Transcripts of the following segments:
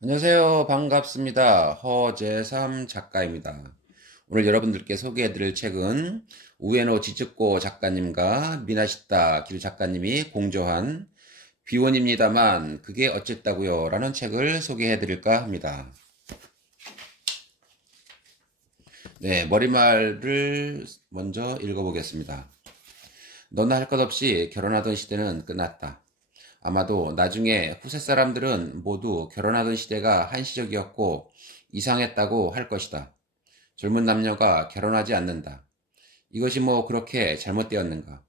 안녕하세요. 반갑습니다. 허재삼 작가입니다. 오늘 여러분들께 소개해드릴 책은 우에노 지츠코 작가님과 미나시타 기루 작가님이 공저한 비원입니다만 그게 어쨌다고요 라는 책을 소개해드릴까 합니다. 네, 머리말을 먼저 읽어보겠습니다. 너나 할 것 없이 결혼하던 시대는 끝났다. 아마도 나중에 후세 사람들은 모두 결혼하던 시대가 한시적이었고 이상했다고 할 것이다. 젊은 남녀가 결혼하지 않는다. 이것이 뭐 그렇게 잘못되었는가?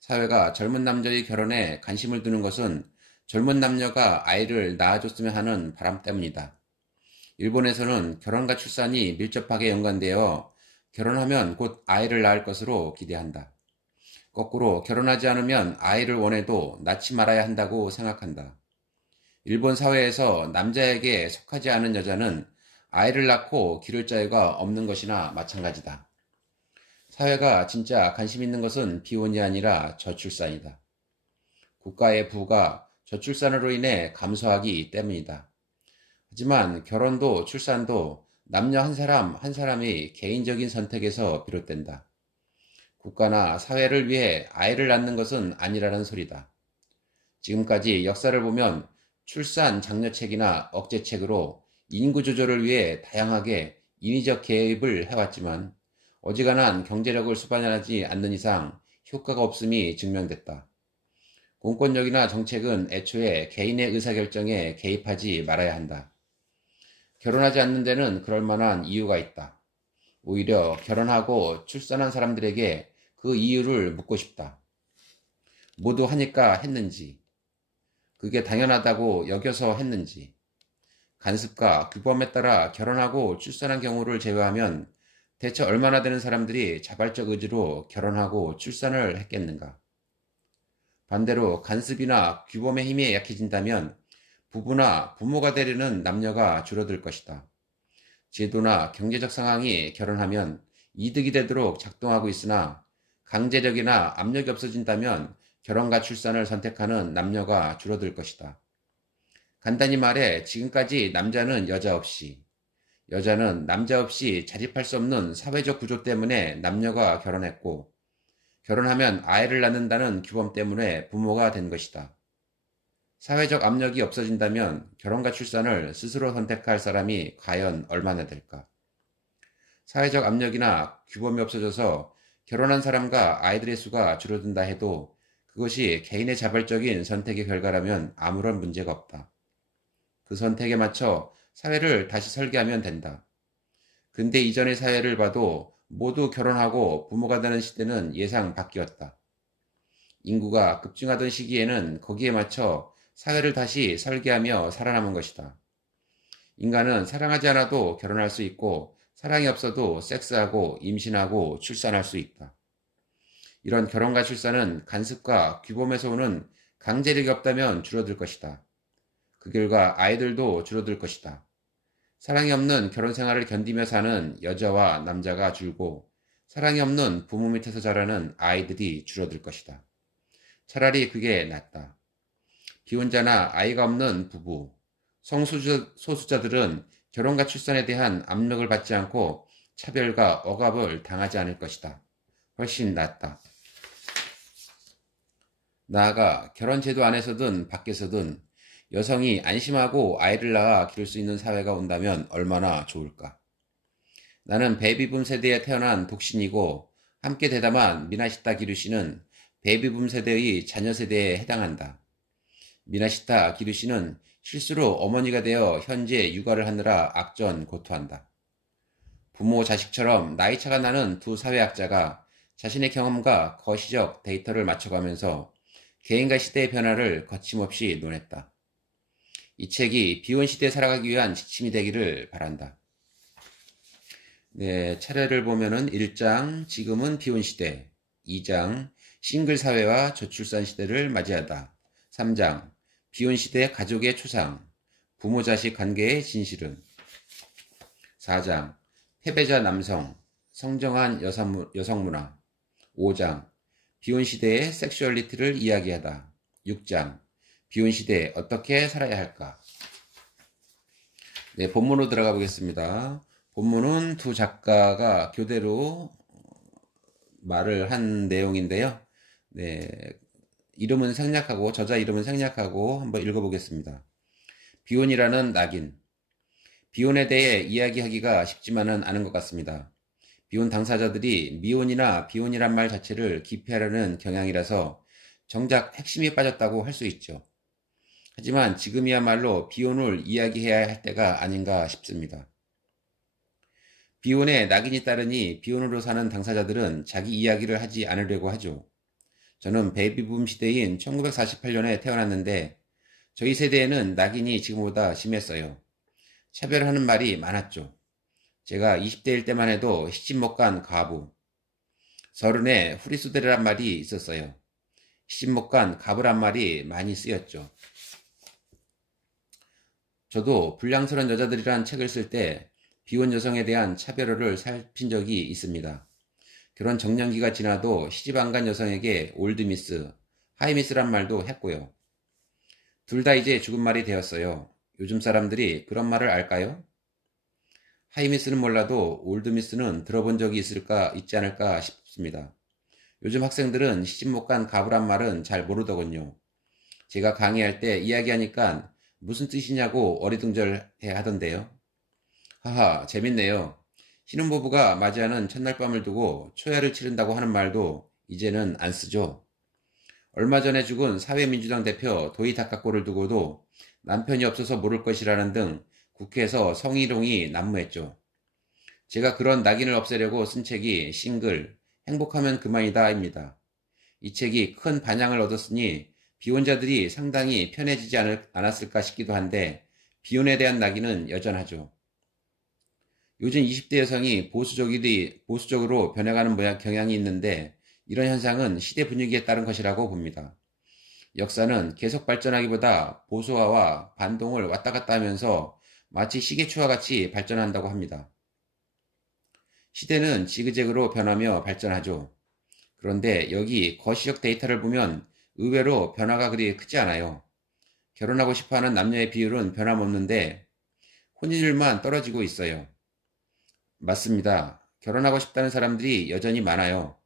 사회가 젊은 남자의 결혼에 관심을 두는 것은 젊은 남녀가 아이를 낳아줬으면 하는 바람 때문이다. 일본에서는 결혼과 출산이 밀접하게 연관되어 결혼하면 곧 아이를 낳을 것으로 기대한다. 거꾸로 결혼하지 않으면 아이를 원해도 낳지 말아야 한다고 생각한다. 일본 사회에서 남자에게 속하지 않은 여자는 아이를 낳고 기를 자유가 없는 것이나 마찬가지다. 사회가 진짜 관심 있는 것은 비혼이 아니라 저출산이다. 국가의 부가 저출산으로 인해 감소하기 때문이다. 하지만 결혼도 출산도 남녀 한 사람 한 사람의 개인적인 선택에서 비롯된다. 국가나 사회를 위해 아이를 낳는 것은 아니라는 소리다. 지금까지 역사를 보면 출산 장려책이나 억제책으로 인구 조절을 위해 다양하게 인위적 개입을 해왔지만 어지간한 경제력을 수반하지 않는 이상 효과가 없음이 증명됐다. 공권력이나 정책은 애초에 개인의 의사결정에 개입하지 말아야 한다. 결혼하지 않는 데는 그럴 만한 이유가 있다. 오히려 결혼하고 출산한 사람들에게 그 이유를 묻고 싶다. 모두 하니까 했는지, 그게 당연하다고 여겨서 했는지, 간습과 규범에 따라 결혼하고 출산한 경우를 제외하면 대체 얼마나 되는 사람들이 자발적 의지로 결혼하고 출산을 했겠는가? 반대로 간습이나 규범의 힘이 약해진다면 부부나 부모가 되려는 남녀가 줄어들 것이다. 제도나 경제적 상황이 결혼하면 이득이 되도록 작동하고 있으나 강제력이나 압력이 없어진다면 결혼과 출산을 선택하는 남녀가 줄어들 것이다. 간단히 말해 지금까지 남자는 여자 없이, 여자는 남자 없이 자립할 수 없는 사회적 구조 때문에 남녀가 결혼했고, 결혼하면 아이를 낳는다는 규범 때문에 부모가 된 것이다. 사회적 압력이 없어진다면 결혼과 출산을 스스로 선택할 사람이 과연 얼마나 될까? 사회적 압력이나 규범이 없어져서 결혼한 사람과 아이들의 수가 줄어든다 해도 그것이 개인의 자발적인 선택의 결과라면 아무런 문제가 없다. 그 선택에 맞춰 사회를 다시 설계하면 된다. 근대 이전의 사회를 봐도 모두 결혼하고 부모가 되는 시대는 예상 바뀌었다. 인구가 급증하던 시기에는 거기에 맞춰 사회를 다시 설계하며 살아남은 것이다. 인간은 사랑하지 않아도 결혼할 수 있고 사랑이 없어도 섹스하고 임신하고 출산할 수 있다. 이런 결혼과 출산은 간섭과 규범에서 오는 강제력이 없다면 줄어들 것이다. 그 결과 아이들도 줄어들 것이다. 사랑이 없는 결혼 생활을 견디며 사는 여자와 남자가 줄고 사랑이 없는 부모 밑에서 자라는 아이들이 줄어들 것이다. 차라리 그게 낫다. 비혼자나 아이가 없는 부부, 성소수자들은 결혼과 출산에 대한 압력을 받지 않고 차별과 억압을 당하지 않을 것이다. 훨씬 낫다. 나아가 결혼 제도 안에서든 밖에서든 여성이 안심하고 아이를 낳아 기를 수 있는 사회가 온다면 얼마나 좋을까. 나는 베이비붐 세대에 태어난 독신이고 함께 대담한 미나시타 기루씨는 베이비붐 세대의 자녀 세대에 해당한다. 미나시타 기루씨는 실수로 어머니가 되어 현재 육아를 하느라 악전고투한다. 부모 자식처럼 나이차가 나는 두 사회학자가 자신의 경험과 거시적 데이터를 맞춰가면서 개인과 시대의 변화를 거침없이 논했다. 이 책이 비혼 시대에 살아가기 위한 지침이 되기를 바란다. 네, 차례를 보면은 1장 지금은 비혼 시대, 2장 싱글 사회와 저출산 시대를 맞이하다, 3장 비혼 시대 가족의 초상, 부모 자식 관계의 진실은, 4장 패배자 남성, 성정한 여성문화, 5장 비혼 시대의 섹슈얼리티를 이야기하다, 6장 비혼 시대에 어떻게 살아야 할까. 네, 본문으로 들어가 보겠습니다. 본문은 두 작가가 교대로 말을 한 내용인데요. 네, 이름은 생략하고, 저자 이름은 생략하고 한번 읽어보겠습니다. 비혼이라는 낙인. 비혼에 대해 이야기하기가 쉽지만은 않은 것 같습니다. 비혼 당사자들이 미혼이나 비혼이란 말 자체를 기피하려는 경향이라서 정작 핵심이 빠졌다고 할 수 있죠. 하지만 지금이야말로 비혼을 이야기해야 할 때가 아닌가 싶습니다. 비혼에 낙인이 따르니 비혼으로 사는 당사자들은 자기 이야기를 하지 않으려고 하죠. 저는 베이비붐 시대인 1948년에 태어났는데 저희 세대에는 낙인이 지금보다 심했어요. 차별하는 말이 많았죠. 제가 20대일 때만 해도 시집 못 간 과부, 서른에 후리수대란 말이 있었어요. 시집 못 간 가부란 말이 많이 쓰였죠. 저도 불량스러운 여자들이란 책을 쓸 때 비혼 여성에 대한 차별어를 살핀 적이 있습니다. 결혼 정년기가 지나도 시집 안 간 여성에게 올드미스, 하이미스란 말도 했고요. 둘 다 이제 죽은 말이 되었어요. 요즘 사람들이 그런 말을 알까요? 하이미스는 몰라도 올드미스는 들어본 적이 있지 않을까 싶습니다. 요즘 학생들은 시집 못 간 가부란 말은 잘 모르더군요. 제가 강의할 때 이야기하니까 무슨 뜻이냐고 어리둥절해 하던데요. 하하, 재밌네요. 신혼부부가 맞이하는 첫날 밤을 두고 초야를 치른다고 하는 말도 이제는 안 쓰죠. 얼마 전에 죽은 사회민주당 대표 도이 다카코를 두고도 남편이 없어서 모를 것이라는 등 국회에서 성희롱이 난무했죠. 제가 그런 낙인을 없애려고 쓴 책이 싱글, 행복하면 그만이다입니다. 이 책이 큰 반향을 얻었으니 비혼자들이 상당히 편해지지 않았을까 싶기도 한데 비혼에 대한 낙인은 여전하죠. 요즘 20대 여성이 보수적으로 변해가는 경향이 있는데 이런 현상은 시대 분위기에 따른 것이라고 봅니다. 역사는 계속 발전하기보다 보수화와 반동을 왔다 갔다 하면서 마치 시계추와 같이 발전한다고 합니다. 시대는 지그재그로 변하며 발전하죠. 그런데 여기 거시적 데이터를 보면 의외로 변화가 그리 크지 않아요. 결혼하고 싶어하는 남녀의 비율은 변함없는데 혼인율만 떨어지고 있어요. 맞습니다. 결혼하고 싶다는 사람들이 여전히 많아요.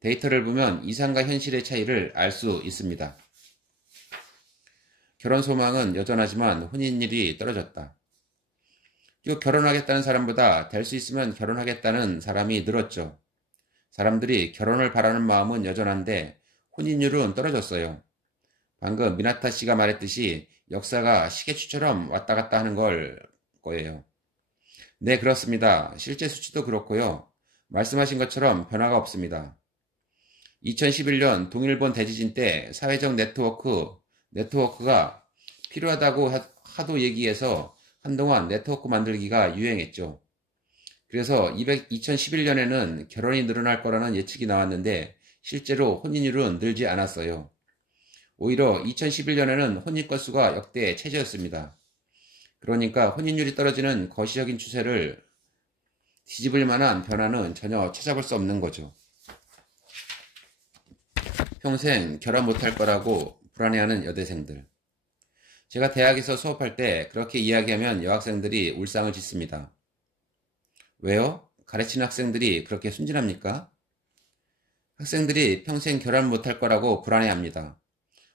데이터를 보면 이상과 현실의 차이를 알 수 있습니다. 결혼 소망은 여전하지만 혼인율이 떨어졌다. 또 결혼하겠다는 사람보다 될 수 있으면 결혼하겠다는 사람이 늘었죠. 사람들이 결혼을 바라는 마음은 여전한데 혼인율은 떨어졌어요. 방금 미나타 씨가 말했듯이 역사가 시계추처럼 왔다 갔다 하는 거예요. 네, 그렇습니다. 실제 수치도 그렇고요. 말씀하신 것처럼 변화가 없습니다. 2011년 동일본 대지진 때 사회적 네트워크가 필요하다고 하도 얘기해서 한동안 네트워크 만들기가 유행했죠. 그래서 2011년에는 결혼이 늘어날 거라는 예측이 나왔는데 실제로 혼인율은 늘지 않았어요. 오히려 2011년에는 혼인 건수가 역대 최저였습니다. 그러니까 혼인율이 떨어지는 거시적인 추세를 뒤집을 만한 변화는 전혀 찾아볼 수 없는 거죠. 평생 결혼 못할 거라고 불안해하는 여대생들. 제가 대학에서 수업할 때 그렇게 이야기하면 여학생들이 울상을 짓습니다. 왜요? 가르치는 학생들이 그렇게 순진합니까? 학생들이 평생 결혼 못할 거라고 불안해합니다.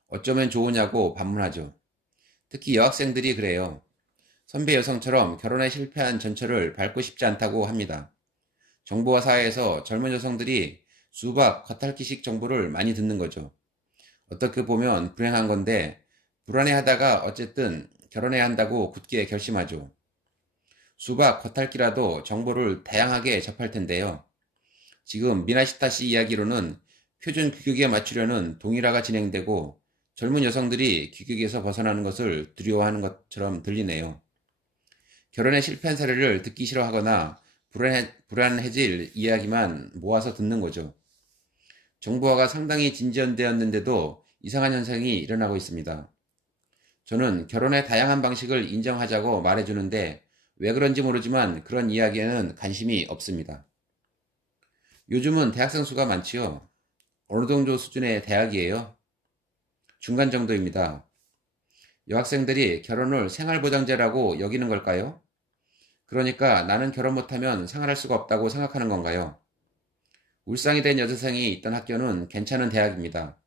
어쩌면 좋으냐고 반문하죠. 특히 여학생들이 그래요. 선배 여성처럼 결혼에 실패한 전철을 밟고 싶지 않다고 합니다. 정부와 사회에서 젊은 여성들이 수박, 겉핥기식 정보를 많이 듣는 거죠. 어떻게 보면 불행한 건데 불안해하다가 어쨌든 결혼해야 한다고 굳게 결심하죠. 수박, 겉핥기라도 정보를 다양하게 접할 텐데요. 지금 미나시타 씨 이야기로는 표준 규격에 맞추려는 동일화가 진행되고 젊은 여성들이 규격에서 벗어나는 것을 두려워하는 것처럼 들리네요. 결혼에 실패한 사례를 듣기 싫어하거나 불안해질 이야기만 모아서 듣는 거죠. 정부화가 상당히 진전되었는데도 이상한 현상이 일어나고 있습니다. 저는 결혼의 다양한 방식을 인정하자고 말해주는데 왜 그런지 모르지만 그런 이야기에는 관심이 없습니다. 요즘은 대학생 수가 많지요. 어느 정도 수준의 대학이에요? 중간 정도입니다. 여학생들이 결혼을 생활보장제라고 여기는 걸까요? 그러니까 나는 결혼 못하면 생활할 수가 없다고 생각하는 건가요? 울상이 된 여대생이 있던 학교는 괜찮은 대학입니다.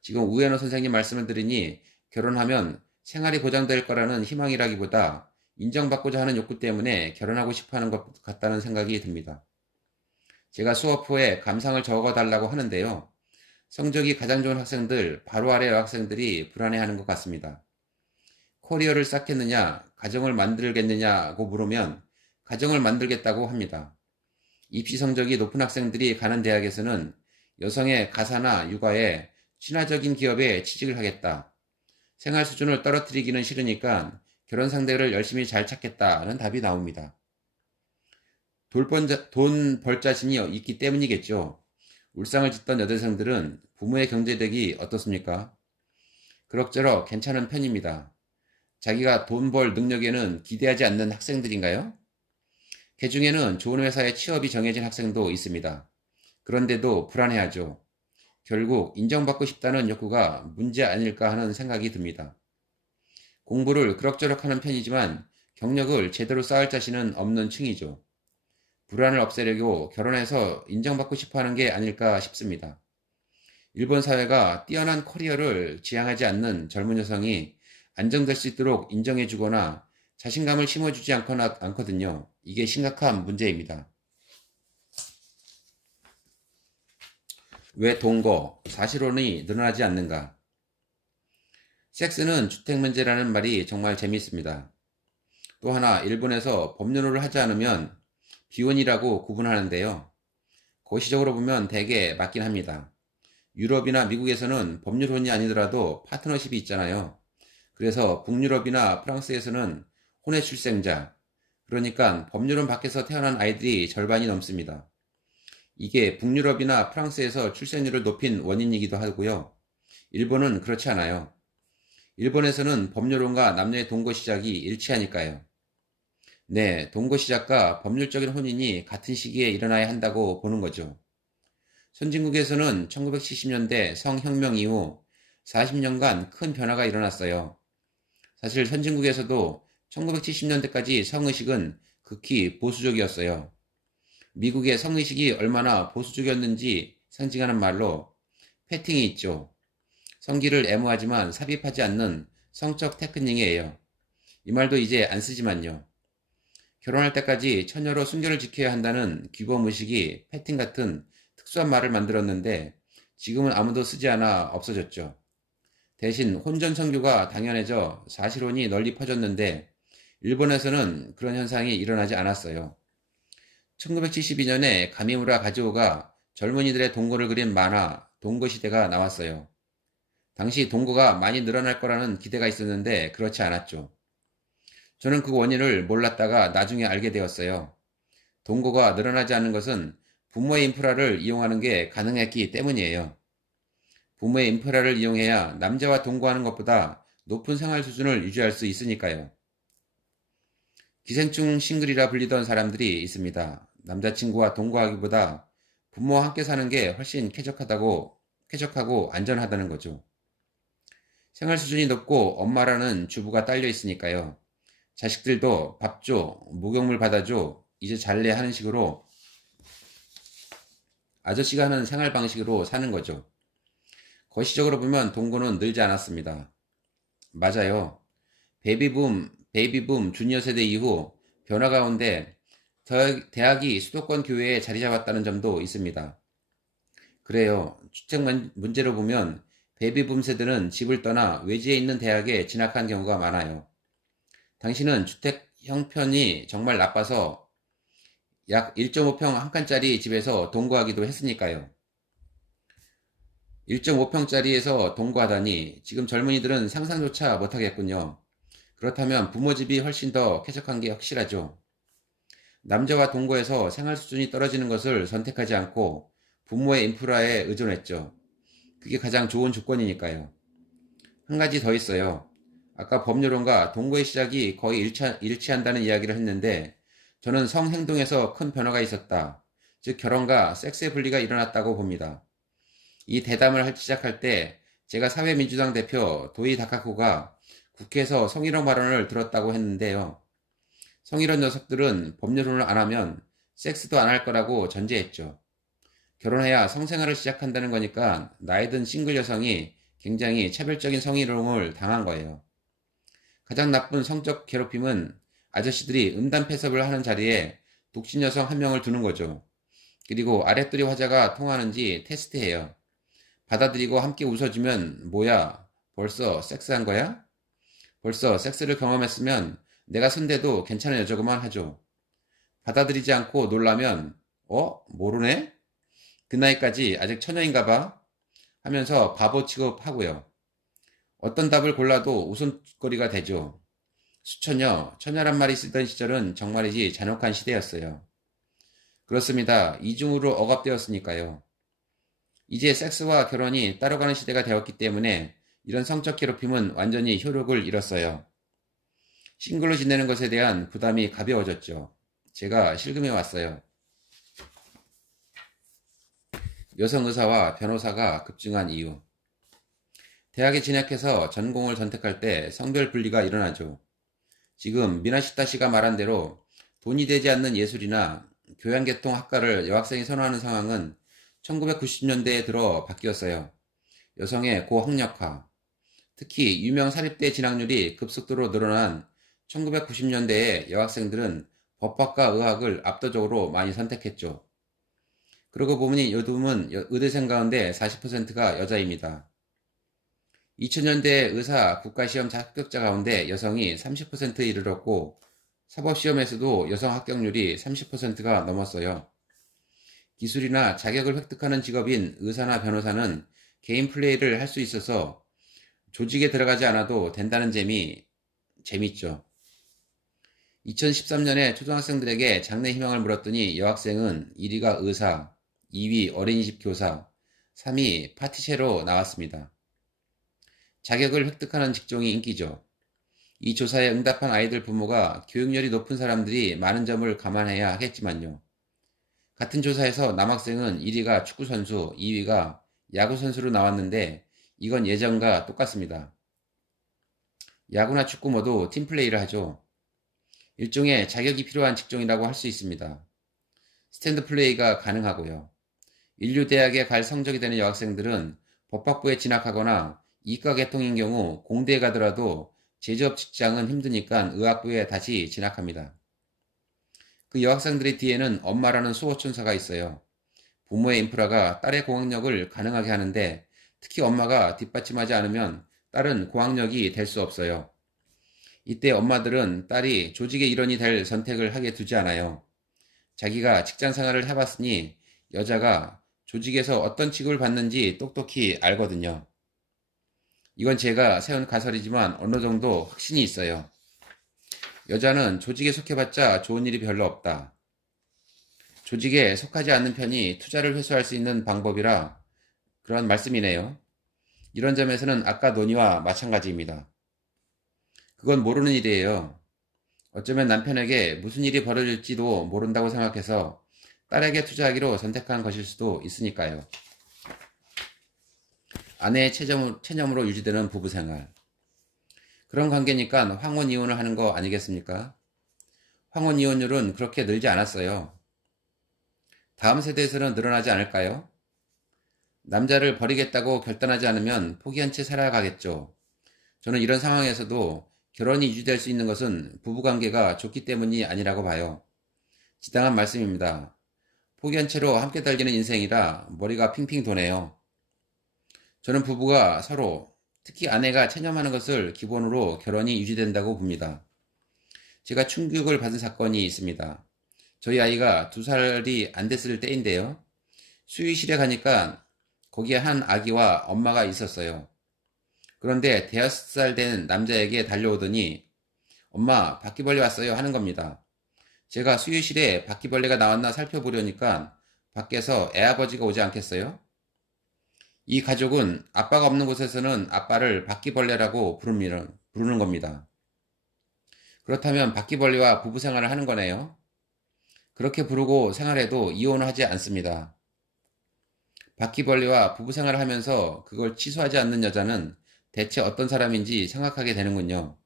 지금 우현호 선생님 말씀을 들으니 결혼하면 생활이 보장될 거라는 희망이라기보다 인정받고자 하는 욕구 때문에 결혼하고 싶어 하는 것 같다는 생각이 듭니다. 제가 수업 후에 감상을 적어달라고 하는데요. 성적이 가장 좋은 학생들, 바로 아래 여학생들이 불안해하는 것 같습니다. 커리어를 쌓겠느냐, 가정을 만들겠느냐고 물으면 가정을 만들겠다고 합니다. 입시 성적이 높은 학생들이 가는 대학에서는 여성의 가사나 육아에 친화적인 기업에 취직을 하겠다. 생활 수준을 떨어뜨리기는 싫으니까 결혼 상대를 열심히 잘 찾겠다는 답이 나옵니다. 돈 벌 자신이 있기 때문이겠죠. 울상을 짓던 여대생들은 부모의 경제력이 어떻습니까? 그럭저럭 괜찮은 편입니다. 자기가 돈 벌 능력에는 기대하지 않는 학생들인가요? 그 중에는 좋은 회사에 취업이 정해진 학생도 있습니다. 그런데도 불안해하죠. 결국 인정받고 싶다는 욕구가 문제 아닐까 하는 생각이 듭니다. 공부를 그럭저럭 하는 편이지만 경력을 제대로 쌓을 자신은 없는 층이죠. 불안을 없애려고 결혼해서 인정받고 싶어 하는 게 아닐까 싶습니다. 일본 사회가 뛰어난 커리어를 지향하지 않는 젊은 여성이 안정될 수 있도록 인정해주거나 자신감을 심어주지 않거든요. 이게 심각한 문제입니다. 왜 동거, 사실혼이 늘어나지 않는가? 섹스는 주택 문제라는 말이 정말 재미있습니다. 또 하나 일본에서 법률을 하지 않으면 비혼이라고 구분하는데요. 거시적으로 보면 대개 맞긴 합니다. 유럽이나 미국에서는 법률혼이 아니더라도 파트너십이 있잖아요. 그래서 북유럽이나 프랑스에서는 혼외 출생자, 그러니까 법률혼 밖에서 태어난 아이들이 절반이 넘습니다. 이게 북유럽이나 프랑스에서 출생률을 높인 원인이기도 하고요. 일본은 그렇지 않아요. 일본에서는 법률혼과 남녀의 동거 시작이 일치하니까요. 네, 동거 시작과 법률적인 혼인이 같은 시기에 일어나야 한다고 보는 거죠. 선진국에서는 1970년대 성혁명 이후 40년간 큰 변화가 일어났어요. 사실 선진국에서도 1970년대까지 성의식은 극히 보수적이었어요. 미국의 성의식이 얼마나 보수적이었는지 상징하는 말로 패팅이 있죠. 성기를 애무하지만 삽입하지 않는 성적 테크닉이에요. 이 말도 이제 안 쓰지만요. 결혼할 때까지 처녀로 순결을 지켜야 한다는 규범의식이 패팅 같은 특수한 말을 만들었는데 지금은 아무도 쓰지 않아 없어졌죠. 대신 혼전 선교가 당연해져 사실혼이 널리 퍼졌는데 일본에서는 그런 현상이 일어나지 않았어요. 1972년에 가미무라 가즈오가 젊은이들의 동거를 그린 만화 동거시대가 나왔어요. 당시 동거가 많이 늘어날 거라는 기대가 있었는데 그렇지 않았죠. 저는 그 원인을 몰랐다가 나중에 알게 되었어요. 동거가 늘어나지 않는 것은 부모의 인프라를 이용하는 게 가능했기 때문이에요. 부모의 인프라를 이용해야 남자와 동거하는 것보다 높은 생활 수준을 유지할 수 있으니까요. 기생충 싱글이라 불리던 사람들이 있습니다. 남자친구와 동거하기보다 부모와 함께 사는 게 훨씬 쾌적하고 안전하다는 거죠. 생활 수준이 높고 엄마라는 주부가 딸려 있으니까요. 자식들도 밥 줘, 목욕물 받아줘, 이제 잘래 하는 식으로 아저씨가 하는 생활 방식으로 사는 거죠. 거시적으로 보면 동거는 늘지 않았습니다. 맞아요. 베이비붐 주니어 세대 이후 변화 가운데 대학이 수도권 교외에 자리 잡았다는 점도 있습니다. 그래요. 주택 문제로 보면 베이비붐 세대는 집을 떠나 외지에 있는 대학에 진학한 경우가 많아요. 당시는 주택 형편이 정말 나빠서 약 1.5평 한 칸짜리 집에서 동거하기도 했으니까요. 1.5평짜리에서 동거하다니 지금 젊은이들은 상상조차 못하겠군요. 그렇다면 부모 집이 훨씬 더 쾌적한 게 확실하죠. 남자와 동거해서 생활 수준이 떨어지는 것을 선택하지 않고 부모의 인프라에 의존했죠. 그게 가장 좋은 조건이니까요. 한 가지 더 있어요. 아까 법률론과 동거의 시작이 거의 일치한다는 이야기를 했는데 저는 성행동에서 큰 변화가 있었다. 즉 결혼과 섹스의 분리가 일어났다고 봅니다. 이 대담을 시작할 때 제가 사회민주당 대표 도이 다카코가 국회에서 성희롱 발언을 들었다고 했는데요. 성이런 녀석들은 법률혼을 안 하면 섹스도 안 할 거라고 전제했죠. 결혼해야 성생활을 시작한다는 거니까 나이 든 싱글 여성이 굉장히 차별적인 성희롱을 당한 거예요. 가장 나쁜 성적 괴롭힘은 아저씨들이 음담패섭을 하는 자리에 독신 여성 한 명을 두는 거죠. 그리고 아랫도리 화자가 통하는지 테스트해요. 받아들이고 함께 웃어주면 뭐야? 벌써 섹스한 거야? 벌써 섹스를 경험했으면 내가 손대도 괜찮은 여자구만 하죠. 받아들이지 않고 놀라면 모르네? 그 나이까지 아직 처녀인가 봐? 하면서 바보 취급하고요. 어떤 답을 골라도 웃음거리가 되죠. 수처녀, 처녀란 말이 쓰던 시절은 정말이지 잔혹한 시대였어요. 그렇습니다. 이중으로 억압되었으니까요. 이제 섹스와 결혼이 따로 가는 시대가 되었기 때문에 이런 성적 괴롭힘은 완전히 효력을 잃었어요. 싱글로 지내는 것에 대한 부담이 가벼워졌죠. 제가 실금해 왔어요. 여성 의사와 변호사가 급증한 이유. 대학에 진학해서 전공을 선택할 때 성별 분리가 일어나죠. 지금 미나시타 씨가 말한 대로 돈이 되지 않는 예술이나 교양계통학과를 여학생이 선호하는 상황은 1990년대에 들어 바뀌었어요. 여성의 고학력화, 특히 유명 사립대 진학률이 급속도로 늘어난 1990년대에 여학생들은 법학과 의학을 압도적으로 많이 선택했죠. 그러고 보니 요즘은 의대생 가운데 40%가 여자입니다. 2000년대 의사 국가시험 합격자 가운데 여성이 30%에 이르렀고 사법시험에서도 여성 합격률이 30%가 넘었어요. 기술이나 자격을 획득하는 직업인 의사나 변호사는 개인 플레이를 할 수 있어서 조직에 들어가지 않아도 된다는 재밌죠. 2013년에 초등학생들에게 장래 희망을 물었더니 여학생은 1위가 의사, 2위 어린이집 교사, 3위 파티셰로 나왔습니다. 자격을 획득하는 직종이 인기죠. 이 조사에 응답한 아이들 부모가 교육열이 높은 사람들이 많은 점을 감안해야 하겠지만요. 같은 조사에서 남학생은 1위가 축구선수, 2위가 야구선수로 나왔는데 이건 예전과 똑같습니다. 야구나 축구 모두 팀플레이를 하죠. 일종의 자격이 필요한 직종이라고 할 수 있습니다. 스탠드 플레이가 가능하고요. 인류대학에 갈 성적이 되는 여학생들은 법학부에 진학하거나 이과계통인 경우 공대에 가더라도 제조업 직장은 힘드니까 의학부에 다시 진학합니다. 그 여학생들의 뒤에는 엄마라는 수호천사가 있어요. 부모의 인프라가 딸의 고학력을 가능하게 하는데 특히 엄마가 뒷받침하지 않으면 딸은 고학력이 될 수 없어요. 이때 엄마들은 딸이 조직의 일원이 될 선택을 하게 두지 않아요. 자기가 직장생활을 해봤으니 여자가 조직에서 어떤 취급을 받는지 똑똑히 알거든요. 이건 제가 세운 가설이지만 어느 정도 확신이 있어요. 여자는 조직에 속해봤자 좋은 일이 별로 없다. 조직에 속하지 않는 편이 투자를 회수할 수 있는 방법이라 그런 말씀이네요. 이런 점에서는 아까 논의와 마찬가지입니다. 그건 모르는 일이에요. 어쩌면 남편에게 무슨 일이 벌어질지도 모른다고 생각해서 딸에게 투자하기로 선택한 것일 수도 있으니까요. 아내의 체념으로 유지되는 부부생활. 그런 관계니까 황혼 이혼을 하는 거 아니겠습니까? 황혼 이혼율은 그렇게 늘지 않았어요. 다음 세대에서는 늘어나지 않을까요? 남자를 버리겠다고 결단하지 않으면 포기한 채 살아가겠죠. 저는 이런 상황에서도 결혼이 유지될 수 있는 것은 부부관계가 좋기 때문이 아니라고 봐요. 지당한 말씀입니다. 포기한 채로 함께 달리는 인생이라 머리가 핑핑 도네요. 저는 부부가 서로, 특히 아내가 체념하는 것을 기본으로 결혼이 유지된다고 봅니다. 제가 충격을 받은 사건이 있습니다. 저희 아이가 2살이 안 됐을 때인데요. 수유실에 가니까 거기에 한 아기와 엄마가 있었어요. 그런데 5살 된 남자에게 달려오더니 엄마 바퀴벌레 왔어요 하는 겁니다. 제가 수유실에 바퀴벌레가 나왔나 살펴보려니까 밖에서 애아버지가 오지 않겠어요? 이 가족은 아빠가 없는 곳에서는 아빠를 바퀴벌레라고 부르는 겁니다. 그렇다면 바퀴벌레와 부부 생활을 하는 거네요. 그렇게 부르고 생활해도 이혼을 하지 않습니다. 바퀴벌레와 부부 생활을 하면서 그걸 취소하지 않는 여자는 대체 어떤 사람인지 생각하게 되는군요.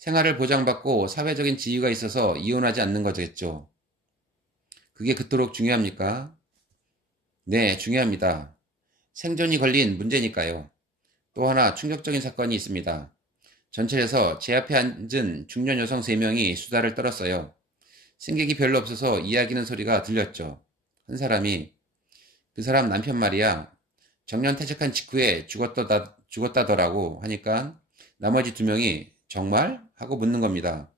생활을 보장받고 사회적인 지위가 있어서 이혼하지 않는 거겠죠. 그게 그토록 중요합니까? 네, 중요합니다. 생존이 걸린 문제니까요. 또 하나 충격적인 사건이 있습니다. 전철에서 제 앞에 앉은 중년 여성 3명이 수다를 떨었어요. 승객이 별로 없어서 이야기는 소리가 들렸죠. 한 사람이 그 사람 남편 말이야. 정년 퇴직한 직후에 죽었다더라고 하니까 나머지 2명이 정말? 하고 묻는 겁니다.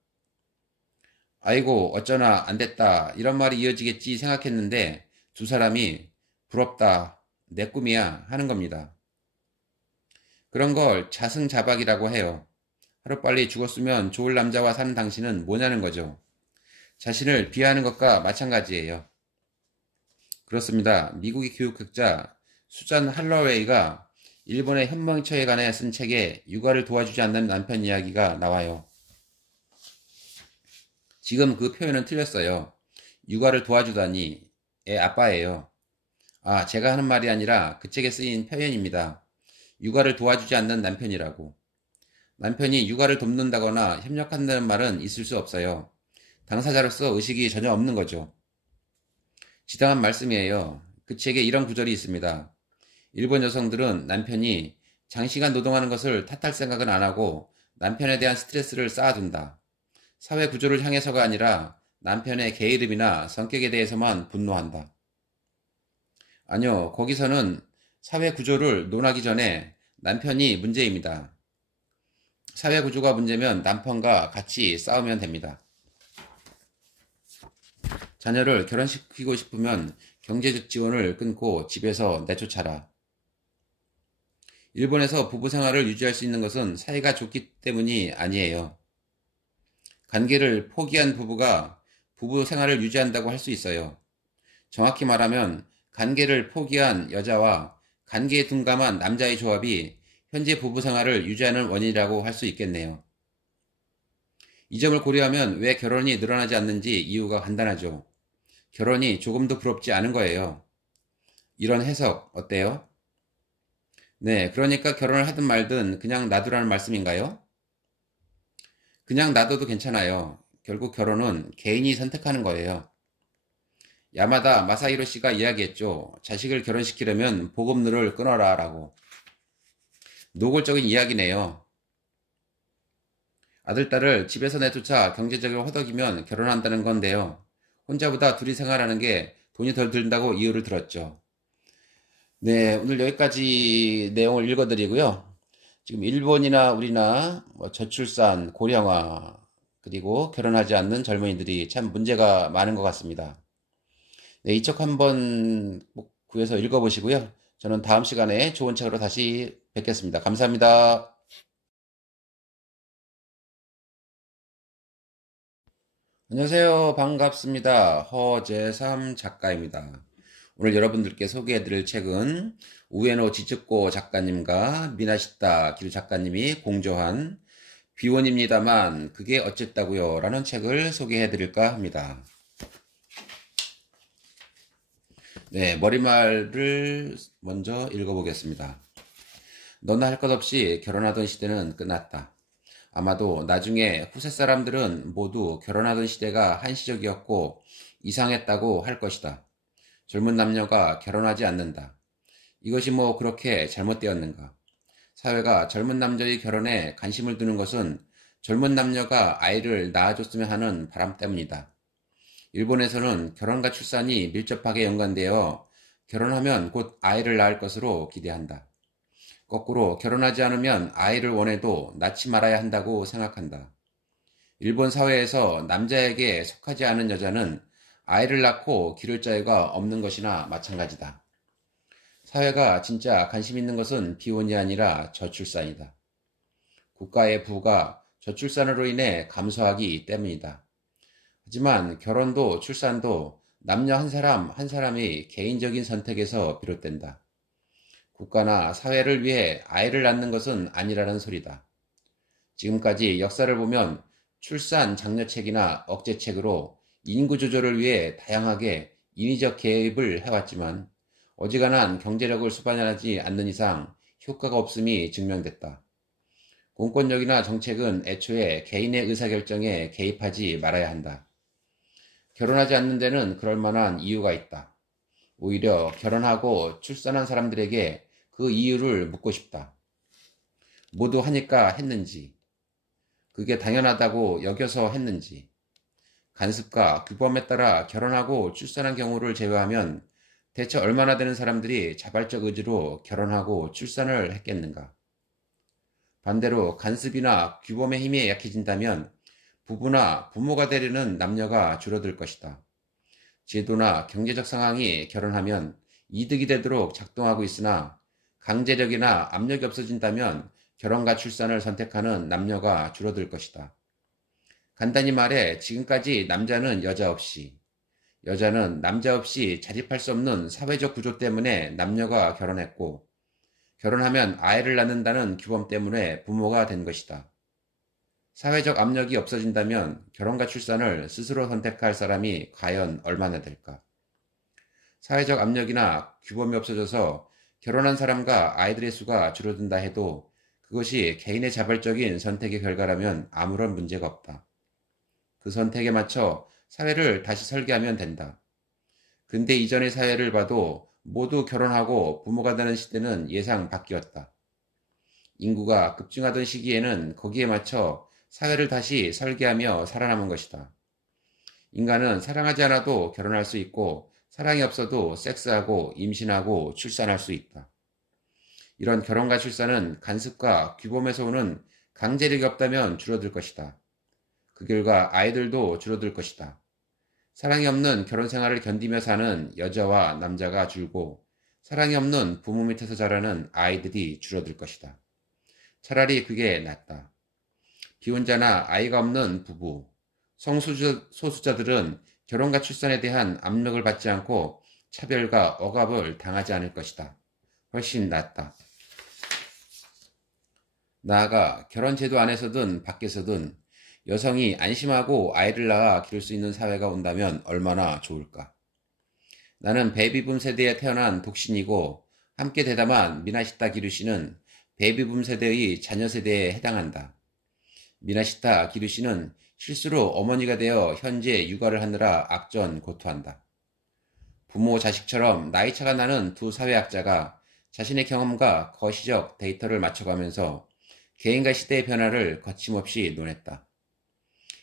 아이고 어쩌나 안 됐다 이런 말이 이어지겠지 생각했는데 두 사람이 부럽다 내 꿈이야 하는 겁니다. 그런 걸 자승자박이라고 해요. 하루빨리 죽었으면 좋을 남자와 사는 당신은 뭐냐는 거죠. 자신을 비하하는 것과 마찬가지예요. 그렇습니다. 미국의 교육학자 수잔 할러웨이가 일본의 현명처에 관해 쓴 책에 육아를 도와주지 않는 남편 이야기가 나와요. 지금 그 표현은 틀렸어요. 육아를 도와주다니 애 아빠예요. 아, 제가 하는 말이 아니라 그 책에 쓰인 표현입니다. 육아를 도와주지 않는 남편이라고. 남편이 육아를 돕는다거나 협력한다는 말은 있을 수 없어요. 당사자로서 의식이 전혀 없는 거죠. 지당한 말씀이에요. 그 책에 이런 구절이 있습니다. 일본 여성들은 남편이 장시간 노동하는 것을 탓할 생각은 안 하고 남편에 대한 스트레스를 쌓아둔다. 사회 구조를 향해서가 아니라 남편의 게으름이나 성격에 대해서만 분노한다. 아니요, 거기서는 사회 구조를 논하기 전에 남편이 문제입니다. 사회 구조가 문제면 남편과 같이 싸우면 됩니다. 자녀를 결혼시키고 싶으면 경제적 지원을 끊고 집에서 내쫓아라. 일본에서 부부 생활을 유지할 수 있는 것은 사이가 좋기 때문이 아니에요. 관계를 포기한 부부가 부부 생활을 유지한다고 할 수 있어요. 정확히 말하면 관계를 포기한 여자와 관계에 둔감한 남자의 조합이 현재 부부 생활을 유지하는 원인이라고 할 수 있겠네요. 이 점을 고려하면 왜 결혼이 늘어나지 않는지 이유가 간단하죠. 결혼이 조금도 부럽지 않은 거예요. 이런 해석 어때요? 네, 그러니까 결혼을 하든 말든 그냥 놔두라는 말씀인가요? 그냥 놔둬도 괜찮아요. 결국 결혼은 개인이 선택하는 거예요. 야마다 마사히로 씨가 이야기했죠. 자식을 결혼시키려면 보급로를 끊어라 라고. 노골적인 이야기네요. 아들, 딸을 집에서 내쫓아 경제적으로 허덕이면 결혼한다는 건데요. 혼자보다 둘이 생활하는 게 돈이 덜 든다고 이유를 들었죠. 네, 오늘 여기까지 내용을 읽어드리고요. 지금 일본이나 우리나 저출산, 고령화, 그리고 결혼하지 않는 젊은이들이 참 문제가 많은 것 같습니다. 네, 이 책 한번 꼭 구해서 읽어보시고요. 저는 다음 시간에 좋은 책으로 다시 뵙겠습니다. 감사합니다. 안녕하세요. 반갑습니다. 허재삼 작가입니다. 오늘 여러분들께 소개해드릴 책은 우에노 지츠코 작가님과 미나시타 기루 작가님이 공저한 비원입니다만 그게 어쨌다고요 라는 책을 소개해드릴까 합니다. 네, 머리말을 먼저 읽어보겠습니다. 너나 할 것 없이 결혼하던 시대는 끝났다. 아마도 나중에 후세 사람들은 모두 결혼하던 시대가 한시적이었고 이상했다고 할 것이다. 젊은 남녀가 결혼하지 않는다. 이것이 뭐 그렇게 잘못되었는가? 사회가 젊은 남자의 결혼에 관심을 두는 것은 젊은 남녀가 아이를 낳아줬으면 하는 바람 때문이다. 일본에서는 결혼과 출산이 밀접하게 연관되어 결혼하면 곧 아이를 낳을 것으로 기대한다. 거꾸로 결혼하지 않으면 아이를 원해도 낳지 말아야 한다고 생각한다. 일본 사회에서 남자에게 속하지 않은 여자는 아이를 낳고 기를 자유가 없는 것이나 마찬가지다. 사회가 진짜 관심 있는 것은 비혼이 아니라 저출산이다. 국가의 부가 저출산으로 인해 감소하기 때문이다. 하지만 결혼도 출산도 남녀 한 사람 한 사람의 개인적인 선택에서 비롯된다. 국가나 사회를 위해 아이를 낳는 것은 아니라는 소리다. 지금까지 역사를 보면 출산 장려책이나 억제책으로 인구 조절을 위해 다양하게 인위적 개입을 해왔지만 어지간한 경제력을 수반하지 않는 이상 효과가 없음이 증명됐다. 공권력이나 정책은 애초에 개인의 의사결정에 개입하지 말아야 한다. 결혼하지 않는 데는 그럴 만한 이유가 있다. 오히려 결혼하고 출산한 사람들에게 그 이유를 묻고 싶다. 모두 하니까 했는지, 그게 당연하다고 여겨서 했는지, 간습과 규범에 따라 결혼하고 출산한 경우를 제외하면 대체 얼마나 되는 사람들이 자발적 의지로 결혼하고 출산을 했겠는가? 반대로 간습이나 규범의 힘이 약해진다면 부부나 부모가 되려는 남녀가 줄어들 것이다. 제도나 경제적 상황이 결혼하면 이득이 되도록 작동하고 있으나 강제력이나 압력이 없어진다면 결혼과 출산을 선택하는 남녀가 줄어들 것이다. 간단히 말해 지금까지 남자는 여자 없이, 여자는 남자 없이 자립할 수 없는 사회적 구조 때문에 남녀가 결혼했고, 결혼하면 아이를 낳는다는 규범 때문에 부모가 된 것이다. 사회적 압력이 없어진다면 결혼과 출산을 스스로 선택할 사람이 과연 얼마나 될까? 사회적 압력이나 규범이 없어져서 결혼한 사람과 아이들의 수가 줄어든다 해도 그것이 개인의 자발적인 선택의 결과라면 아무런 문제가 없다. 그 선택에 맞춰 사회를 다시 설계하면 된다. 근대 이전의 사회를 봐도 모두 결혼하고 부모가 되는 시대는 예상 바뀌었다. 인구가 급증하던 시기에는 거기에 맞춰 사회를 다시 설계하며 살아남은 것이다. 인간은 사랑하지 않아도 결혼할 수 있고 사랑이 없어도 섹스하고 임신하고 출산할 수 있다. 이런 결혼과 출산은 간섭과 규범에서 오는 강제력이 없다면 줄어들 것이다. 그 결과 아이들도 줄어들 것이다. 사랑이 없는 결혼 생활을 견디며 사는 여자와 남자가 줄고 사랑이 없는 부모 밑에서 자라는 아이들이 줄어들 것이다. 차라리 그게 낫다. 비혼자나 아이가 없는 부부, 성소수자들은 결혼과 출산에 대한 압력을 받지 않고 차별과 억압을 당하지 않을 것이다. 훨씬 낫다. 나아가 결혼 제도 안에서든 밖에서든 여성이 안심하고 아이를 낳아 기를 수 있는 사회가 온다면 얼마나 좋을까. 나는 베이비붐 세대에 태어난 독신이고 함께 대담한 미나시타 기루시는 베이비붐 세대의 자녀 세대에 해당한다. 미나시타 기루시는 실수로 어머니가 되어 현재 육아를 하느라 악전고투한다. 부모 자식처럼 나이차가 나는 두 사회학자가 자신의 경험과 거시적 데이터를 맞춰가면서 개인과 시대의 변화를 거침없이 논했다.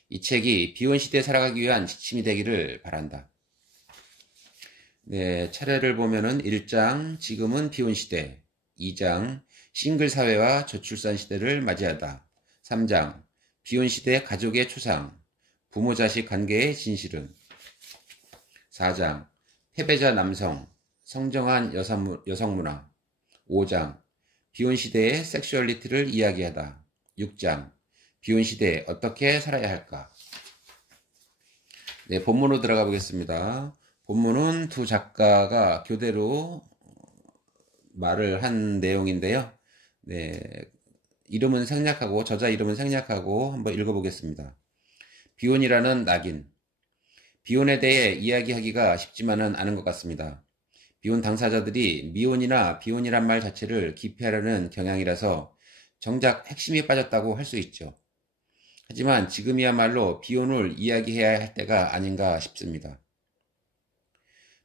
이 책이 비혼 시대에 살아가기 위한 지침이 되기를 바란다. 네, 차례를 보면은 1장 지금은 비혼 시대, 2장 싱글 사회와 저출산 시대를 맞이하다, 3장 비혼 시대 가족의 초상, 부모 자식 관계의 진실은, 4장 패배자 남성, 성정한 여성문화, 5장 비혼 시대의 섹슈얼리티를 이야기하다, 6장 비혼 시대에 어떻게 살아야 할까? 네, 본문으로 들어가 보겠습니다. 본문은 두 작가가 교대로 말을 한 내용인데요. 네, 이름은 생략하고, 저자 이름은 생략하고 한번 읽어보겠습니다. 비혼이라는 낙인. 비혼에 대해 이야기하기가 쉽지만은 않은 것 같습니다. 비혼 당사자들이 미혼이나 비혼이란 말 자체를 기피하려는 경향이라서 정작 핵심이 빠졌다고 할 수 있죠. 하지만 지금이야말로 비혼을 이야기해야 할 때가 아닌가 싶습니다.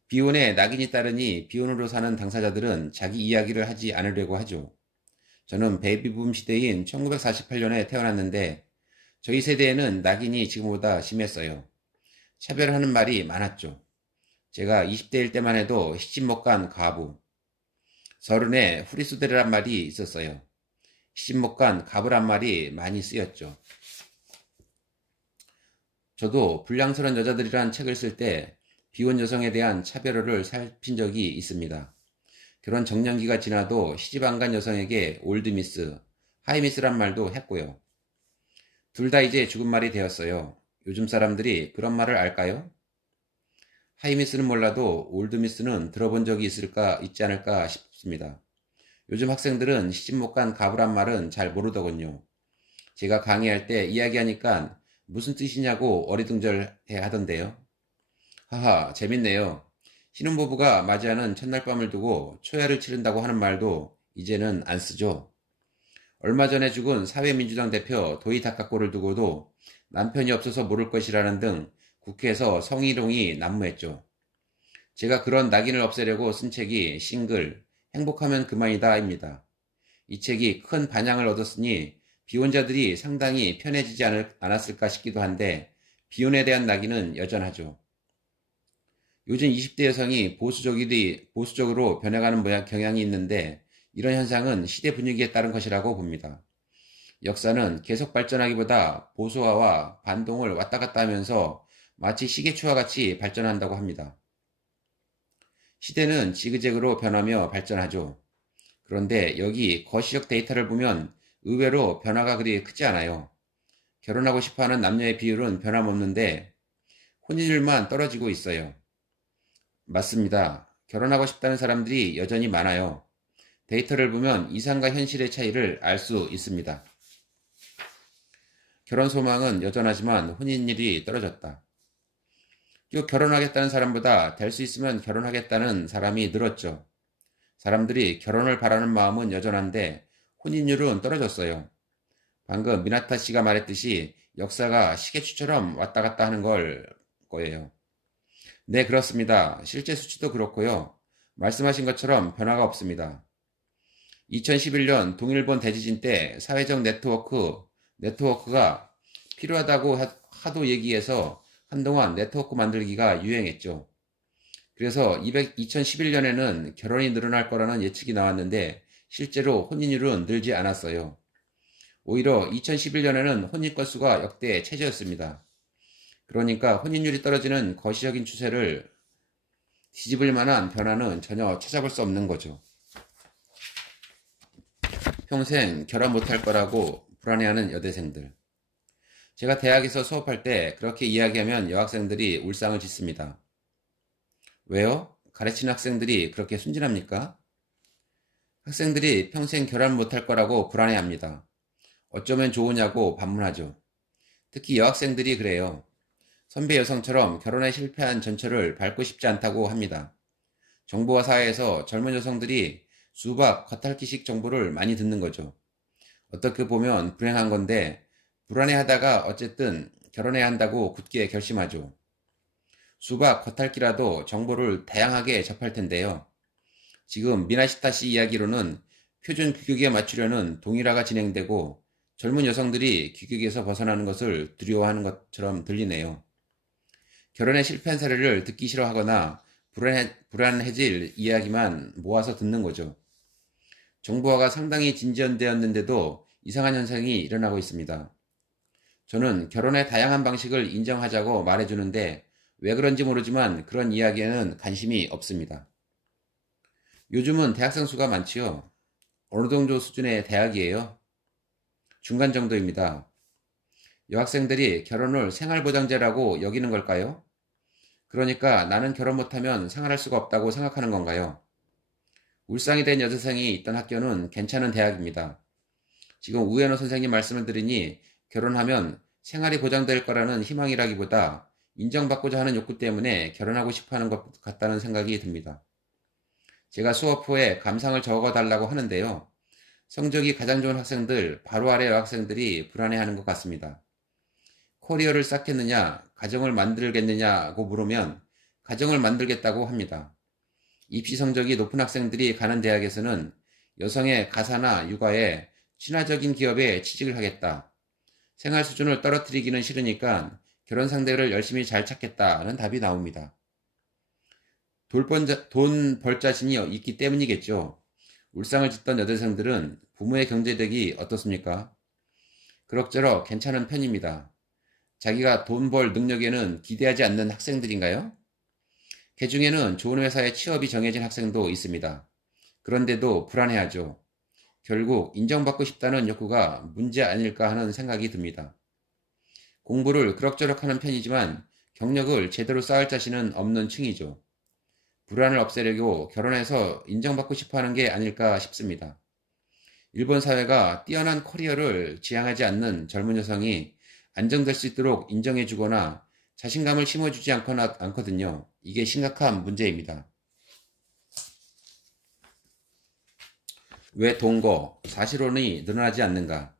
비혼에 낙인이 따르니 비혼으로 사는 당사자들은 자기 이야기를 하지 않으려고 하죠. 저는 베이비붐 시대인 1948년에 태어났는데 저희 세대에는 낙인이 지금보다 심했어요. 차별하는 말이 많았죠. 제가 20대일 때만 해도 시집 못 간 과부, 30에 후리수대란 말이 있었어요. 시집 못 간 가부란 말이 많이 쓰였죠. 저도 불량스러운 여자들이란 책을 쓸 때 비혼 여성에 대한 차별어를 살핀 적이 있습니다. 결혼 정년기가 지나도 시집 안 간 여성에게 올드미스, 하이미스란 말도 했고요. 둘 다 이제 죽은 말이 되었어요. 요즘 사람들이 그런 말을 알까요? 하이미스는 몰라도 올드미스는 들어본 적이 있지 않을까 싶습니다. 요즘 학생들은 시집 못 간 가부란 말은 잘 모르더군요. 제가 강의할 때 이야기하니까 무슨 뜻이냐고 어리둥절해 하던데요. 하하, 재밌네요. 신혼부부가 맞이하는 첫날 밤을 두고 초야를 치른다고 하는 말도 이제는 안 쓰죠. 얼마 전에 죽은 사회민주당 대표 도이 타카코를 두고도 남편이 없어서 모를 것이라는 등 국회에서 성희롱이 난무했죠. 제가 그런 낙인을 없애려고 쓴 책이 싱글, 행복하면 그만이다입니다. 이 책이 큰 반향을 얻었으니 비혼자들이 상당히 편해지지 않았을까 싶기도 한데 비혼에 대한 낙인은 여전하죠. 요즘 20대 여성이 보수적으로 변해가는 경향이 있는데 이런 현상은 시대 분위기에 따른 것이라고 봅니다. 역사는 계속 발전하기보다 보수화와 반동을 왔다 갔다 하면서 마치 시계추와 같이 발전한다고 합니다. 시대는 지그재그로 변하며 발전하죠. 그런데 여기 거시적 데이터를 보면 의외로 변화가 그리 크지 않아요. 결혼하고 싶어하는 남녀의 비율은 변함없는데 혼인율만 떨어지고 있어요. 맞습니다. 결혼하고 싶다는 사람들이 여전히 많아요. 데이터를 보면 이상과 현실의 차이를 알 수 있습니다. 결혼 소망은 여전하지만 혼인율이 떨어졌다. 또 결혼하겠다는 사람보다 될 수 있으면 결혼하겠다는 사람이 늘었죠. 사람들이 결혼을 바라는 마음은 여전한데 혼인율은 떨어졌어요. 방금 미나타 씨가 말했듯이 역사가 시계추처럼 왔다 갔다 하는 거예요. 네, 그렇습니다. 실제 수치도 그렇고요. 말씀하신 것처럼 변화가 없습니다. 2011년 동일본 대지진 때 사회적 네트워크가 필요하다고 하도 얘기해서 한동안 네트워크 만들기가 유행했죠. 그래서 2011년에는 결혼이 늘어날 거라는 예측이 나왔는데 실제로 혼인율은 늘지 않았어요. 오히려 2011년에는 혼인 건수가 역대 최저였습니다. 그러니까 혼인율이 떨어지는 거시적인 추세를 뒤집을 만한 변화는 전혀 찾아볼 수 없는 거죠. 평생 결혼 못할 거라고 불안해하는 여대생들. 제가 대학에서 수업할 때 그렇게 이야기하면 여학생들이 울상을 짓습니다. 왜요? 가르치는 학생들이 그렇게 순진합니까? 학생들이 평생 결혼 못할 거라고 불안해합니다. 어쩌면 좋으냐고 반문하죠. 특히 여학생들이 그래요. 선배 여성처럼 결혼에 실패한 전철을 밟고 싶지 않다고 합니다. 정보화 사회에서 젊은 여성들이 수박, 겉핥기식 정보를 많이 듣는 거죠. 어떻게 보면 불행한 건데 불안해하다가 어쨌든 결혼해야 한다고 굳게 결심하죠. 수박, 겉핥기라도 정보를 다양하게 접할 텐데요. 지금 미나시타 씨 이야기로는 표준 규격에 맞추려는 동일화가 진행되고 젊은 여성들이 규격에서 벗어나는 것을 두려워하는 것처럼 들리네요. 결혼에 실패한 사례를 듣기 싫어하거나 불안해질 이야기만 모아서 듣는 거죠. 정보화가 상당히 진전되었는데도 이상한 현상이 일어나고 있습니다. 저는 결혼의 다양한 방식을 인정하자고 말해주는데 왜 그런지 모르지만 그런 이야기에는 관심이 없습니다. 요즘은 대학생 수가 많지요. 어느 정도 수준의 대학이에요? 중간 정도입니다. 여학생들이 결혼을 생활보장제라고 여기는 걸까요? 그러니까 나는 결혼 못하면 생활할 수가 없다고 생각하는 건가요? 울상이 된 여대생이 있던 학교는 괜찮은 대학입니다. 지금 우현호 선생님 말씀을 들으니 결혼하면 생활이 보장될 거라는 희망이라기보다 인정받고자 하는 욕구 때문에 결혼하고 싶어하는 것 같다는 생각이 듭니다. 제가 수업 후에 감상을 적어달라고 하는데요. 성적이 가장 좋은 학생들 바로 아래 여학생들이 불안해하는 것 같습니다. 커리어를 쌓겠느냐, 가정을 만들겠느냐고 물으면 가정을 만들겠다고 합니다. 입시 성적이 높은 학생들이 가는 대학에서는 여성의 가사나 육아에 친화적인 기업에 취직을 하겠다. 생활 수준을 떨어뜨리기는 싫으니까 결혼 상대를 열심히 잘 찾겠다는 답이 나옵니다. 돈 벌 자신이 있기 때문이겠죠. 울상을 짓던 여대생들은 부모의 경제력이 어떻습니까? 그럭저럭 괜찮은 편입니다. 자기가 돈 벌 능력에는 기대하지 않는 학생들인가요? 그 중에는 좋은 회사에 취업이 정해진 학생도 있습니다. 그런데도 불안해하죠. 결국 인정받고 싶다는 욕구가 문제 아닐까 하는 생각이 듭니다. 공부를 그럭저럭 하는 편이지만 경력을 제대로 쌓을 자신은 없는 층이죠. 불안을 없애려고 결혼해서 인정받고 싶어 하는 게 아닐까 싶습니다. 일본 사회가 뛰어난 커리어를 지향하지 않는 젊은 여성이 안정될 수 있도록 인정해주거나 자신감을 심어주지 않거든요. 이게 심각한 문제입니다. 왜 동거, 사실혼이 늘어나지 않는가?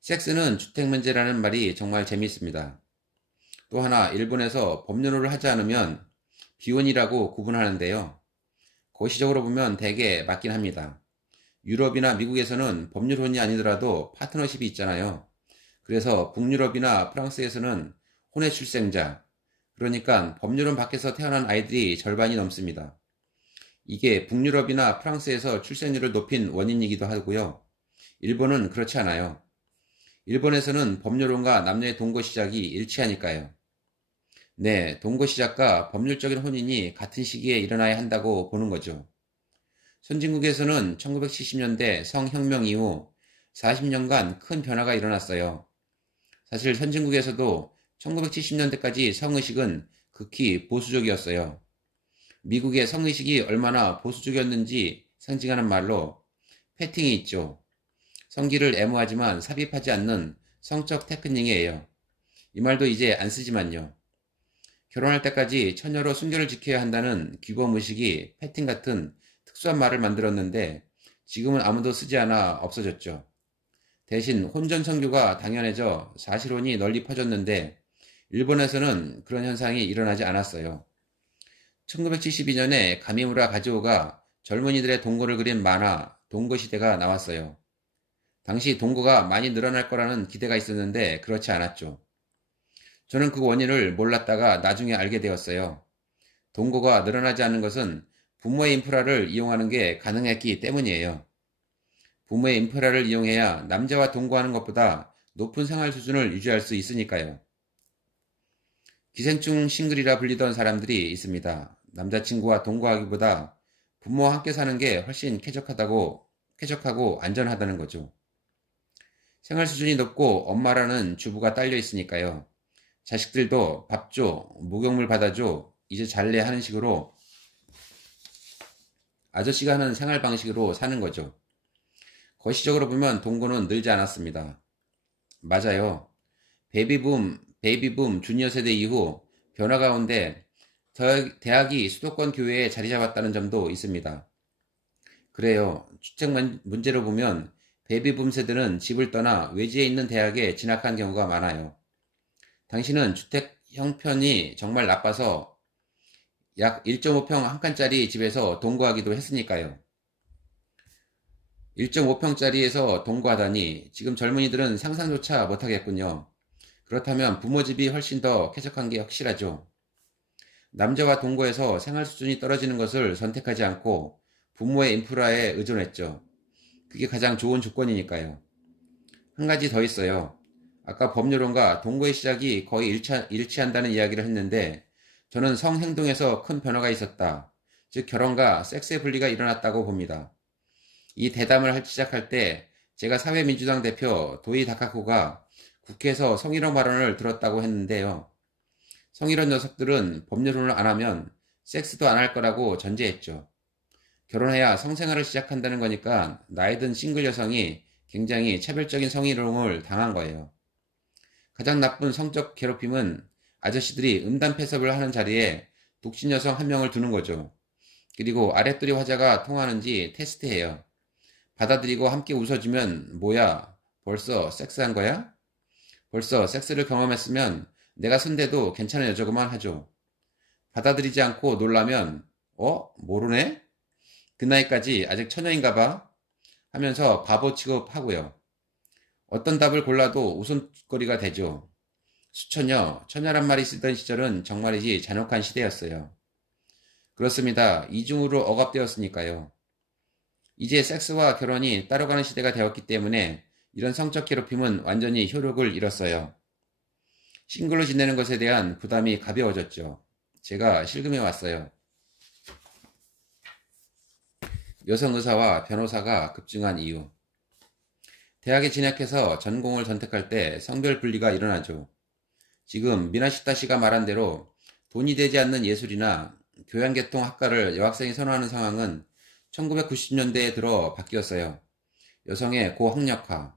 섹스는 주택 문제라는 말이 정말 재미있습니다. 또 하나, 일본에서 법률을 하지 않으면 비혼이라고 구분하는데요. 거시적으로 보면 대개 맞긴 합니다. 유럽이나 미국에서는 법률혼이 아니더라도 파트너십이 있잖아요. 그래서 북유럽이나 프랑스에서는 혼외 출생자, 그러니까 법률혼 밖에서 태어난 아이들이 절반이 넘습니다. 이게 북유럽이나 프랑스에서 출생률을 높인 원인이기도 하고요. 일본은 그렇지 않아요. 일본에서는 법률혼과 남녀의 동거 시작이 일치하니까요. 네, 동거 시작과 법률적인 혼인이 같은 시기에 일어나야 한다고 보는 거죠. 선진국에서는 1970년대 성혁명 이후 40년간 큰 변화가 일어났어요. 사실 선진국에서도 1970년대까지 성의식은 극히 보수적이었어요. 미국의 성의식이 얼마나 보수적이었는지 상징하는 말로 패팅이 있죠. 성기를 애무하지만 삽입하지 않는 성적 테크닉이에요. 이 말도 이제 안 쓰지만요. 결혼할 때까지 처녀로 순결을 지켜야 한다는 규범의식이 패팅 같은 특수한 말을 만들었는데 지금은 아무도 쓰지 않아 없어졌죠. 대신 혼전 선교가 당연해져 사실혼이 널리 퍼졌는데 일본에서는 그런 현상이 일어나지 않았어요. 1972년에 가미무라 가즈오가 젊은이들의 동거를 그린 만화 동거시대가 나왔어요. 당시 동거가 많이 늘어날 거라는 기대가 있었는데 그렇지 않았죠. 저는 그 원인을 몰랐다가 나중에 알게 되었어요. 동거가 늘어나지 않는 것은 부모의 인프라를 이용하는 게 가능했기 때문이에요. 부모의 인프라를 이용해야 남자와 동거하는 것보다 높은 생활 수준을 유지할 수 있으니까요. 기생충 싱글이라 불리던 사람들이 있습니다. 남자친구와 동거하기보다 부모와 함께 사는 게 훨씬 쾌적하고 안전하다는 거죠. 생활 수준이 높고 엄마라는 주부가 딸려 있으니까요. 자식들도 밥 줘, 목욕물 받아줘, 이제 잘래 하는 식으로 아저씨가 하는 생활 방식으로 사는 거죠. 거시적으로 보면 동거는 늘지 않았습니다. 맞아요. 베이비붐 주니어 세대 이후 변화 가운데 대학이 수도권 교외에 자리 잡았다는 점도 있습니다. 그래요. 주택 문제로 보면 베이비붐 세대는 집을 떠나 외지에 있는 대학에 진학한 경우가 많아요. 당신은 주택 형편이 정말 나빠서 약 1.5평 한 칸짜리 집에서 동거하기도 했으니까요. 1.5평짜리에서 동거하다니 지금 젊은이들은 상상조차 못하겠군요. 그렇다면 부모 집이 훨씬 더 쾌적한 게 확실하죠. 남자와 동거해서 생활 수준이 떨어지는 것을 선택하지 않고 부모의 인프라에 의존했죠. 그게 가장 좋은 조건이니까요. 한 가지 더 있어요. 아까 법률론과 동거의 시작이 거의 일치한다는 이야기를 했는데 저는 성행동에서 큰 변화가 있었다. 즉 결혼과 섹스의 분리가 일어났다고 봅니다. 이 대담을 시작할 때 제가 사회민주당 대표 도이 다카코가 국회에서 성희롱 발언을 들었다고 했는데요. 성희롱 녀석들은 법률혼을 안 하면 섹스도 안 할 거라고 전제했죠. 결혼해야 성생활을 시작한다는 거니까 나이든 싱글 여성이 굉장히 차별적인 성희롱을 당한 거예요. 가장 나쁜 성적 괴롭힘은 아저씨들이 음담패섭을 하는 자리에 독신 여성 한 명을 두는 거죠. 그리고 아랫도리 화자가 통하는지 테스트해요. 받아들이고 함께 웃어주면 뭐야? 벌써 섹스한 거야? 벌써 섹스를 경험했으면 내가 손대도 괜찮은 여자구만 하죠. 받아들이지 않고 놀라면 모르네? 그 나이까지 아직 처녀인가 봐? 하면서 바보 취급하고요. 어떤 답을 골라도 웃음거리가 되죠. 처녀란 말이 쓰던 시절은 정말이지 잔혹한 시대였어요. 그렇습니다. 이중으로 억압되었으니까요. 이제 섹스와 결혼이 따로 가는 시대가 되었기 때문에 이런 성적 괴롭힘은 완전히 효력을 잃었어요. 싱글로 지내는 것에 대한 부담이 가벼워졌죠. 제가 실금해 왔어요. 여성 의사와 변호사가 급증한 이유. 대학에 진학해서 전공을 선택할 때 성별 분리가 일어나죠. 지금 미나시타 씨가 말한 대로 돈이 되지 않는 예술이나 교양계통학과를 여학생이 선호하는 상황은 1990년대에 들어 바뀌었어요. 여성의 고학력화,